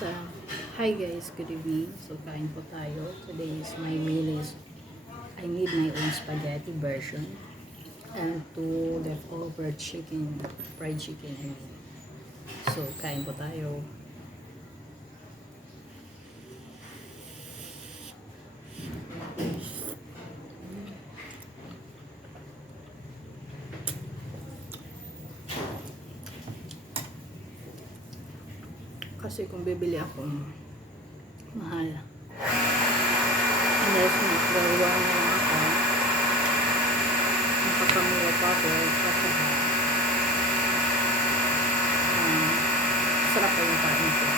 So, hi guys, good evening. So, kain po tayo. Today is my meal is, I need my own spaghetti version and two leftover chicken, fried chicken. I mean. So, kain po tayo. Kasi kung bibili ako, mahal. Unless magagawa na lang ako, makakamura pa ako, kasi sarap pa yung kain ko.